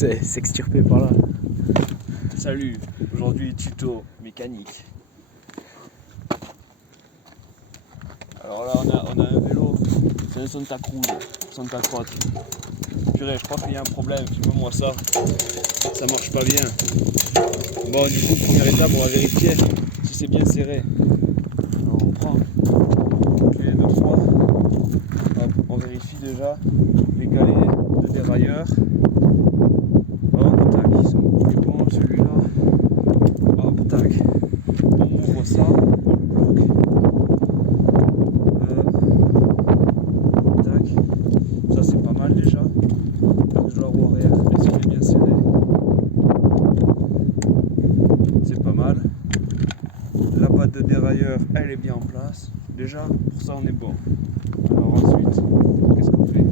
s'extirper par là. Salut, aujourd'hui tuto mécanique. Alors là on a un vélo, c'est un Santa Cruz, Santa Cruz. Purée, je crois qu'il y a un problème, filme-moi ça marche pas bien. Bon, du coup, première étape, on va vérifier si c'est bien serré. Alors on prend les deux trois, on vérifie déjà les galets de dérailleur. Hop, tac, ils sont plus bons, celui-là. Hop, tac, on ouvre ça, on le bloque. Tac, ça c'est pas mal déjà. Axe de la roue arrière, est-ce qu'il est bien serré? C'est pas mal. La patte de dérailleur, elle est bien en place. Déjà, pour ça on est bon. Alors ensuite, qu'est-ce qu'on fait?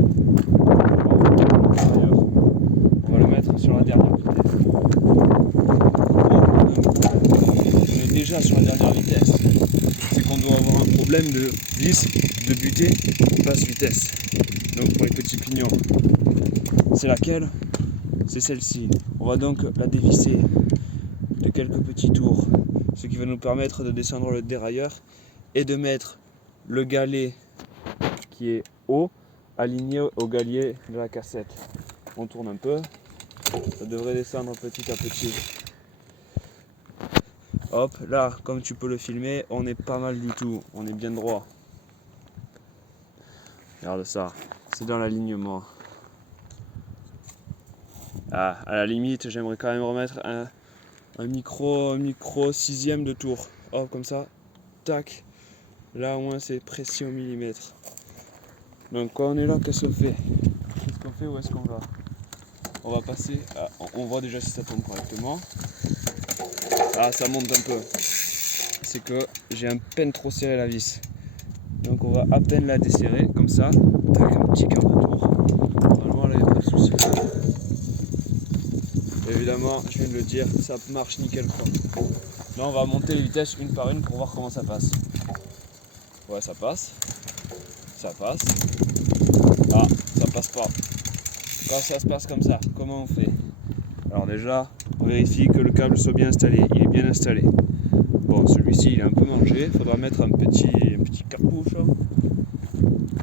On va le mettre sur la dernière vitesse. On est déjà sur la dernière vitesse. C'est qu'on doit avoir un problème de vis, de butée, basse vitesse. Donc pour les petits pignons. C'est laquelle? C'est celle-ci. On va donc la dévisser de quelques petits tours. Ce qui va nous permettre de descendre le dérailleur et de mettre le galet qui est haut aligné au galet de la cassette. On tourne un peu, ça devrait descendre petit à petit. Hop, là, comme tu peux le filmer, on est pas mal du tout, on est bien droit. Regarde ça, c'est dans l'alignement. Ah, à la limite, j'aimerais quand même remettre un micro sixième de tour. Hop, comme ça, tac. Là, au moins, c'est précis au millimètre. Donc, quand on est là, qu'est-ce qu'on fait? Qu'est-ce qu'on fait? Où est-ce qu'on va? On va passer. On voit déjà si ça tombe correctement. Ah, ça monte un peu. C'est que j'ai un peine trop serré la vis. Donc, on va à peine la desserrer, comme ça. Tac, un petit quart de tour. Normalement, là, il n'y a pas de souci. Évidemment, je viens de le dire, ça marche nickel quoi. Là, on va monter les vitesses une par une pour voir comment ça passe. Ouais, ça passe. Ça passe. Ah, ça passe pas. Quand ça se passe comme ça, comment on fait? Alors déjà, on vérifie que le câble soit bien installé. Il est bien installé. Bon, celui-ci, il est un peu mangé. Il faudra mettre un petit cartouche.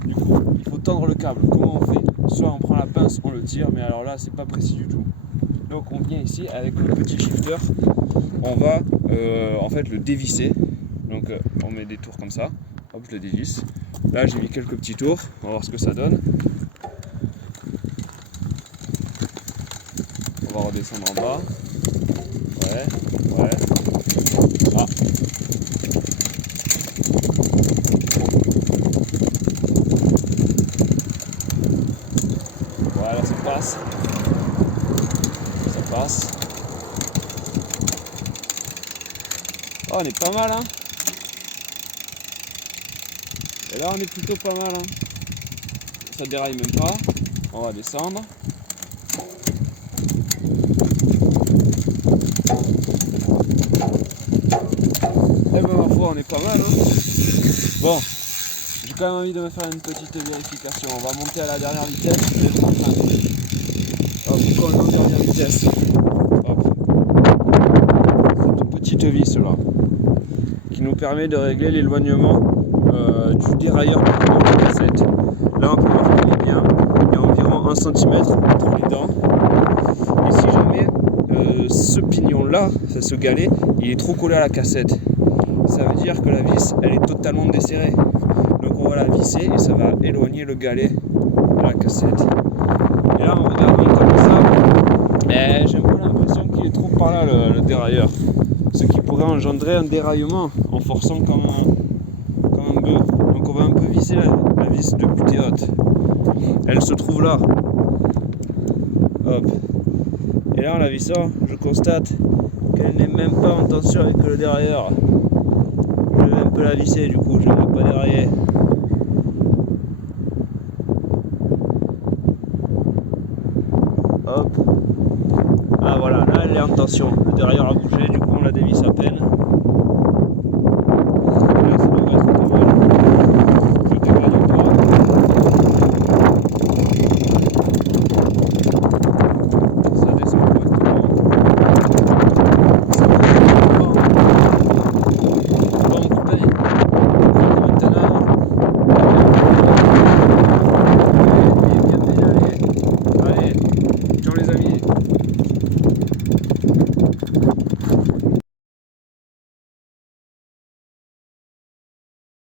Du coup, il faut tendre le câble. Comment on fait? Soit on prend la pince, on le tire, mais alors là, c'est pas précis du tout. Donc on vient ici avec le petit shifter, on va en fait le dévisser. Donc on met des tours comme ça, hop je le dévisse. Là j'ai mis quelques petits tours, on va voir ce que ça donne. On va redescendre en bas. Ouais. Ah. Voilà, ça passe. Passe. Oh, on est pas mal, hein. Et là, on est plutôt pas mal, hein. Ça déraille même pas. On va descendre. Eh ben, ma foi, on est pas mal, hein. Bon, j'ai quand même envie de me faire une petite vérification. On va monter à la dernière vitesse. Hop, quand on est en dernière vitesse. Petite vis là qui nous permet de régler l'éloignement du dérailleur de la cassette. Là on peut voir qu'il est bien, il y a environ 1 cm entre les dents. Et si jamais ce pignon là, ce galet, il est trop collé à la cassette, ça veut dire que la vis elle est totalement desserrée. Donc on va la visser et ça va éloigner le galet de la cassette. Et là en regardant comme ça, j'ai un peu l'impression qu'il est trop par là le dérailleur. Ce qui pourrait engendrer un déraillement en forçant comme un bœuf. Donc on va un peu visser la vis de butée haute. Elle se trouve là. Hop. Et là en la vissant, je constate qu'elle n'est même pas en tension avec le dérailleur. Je vais un peu la visser du coup, je ne vais pas dérailler. Hop. Ah voilà, là elle est en tension. Le dérailleur a bougé, du coup on la dévisse à peine.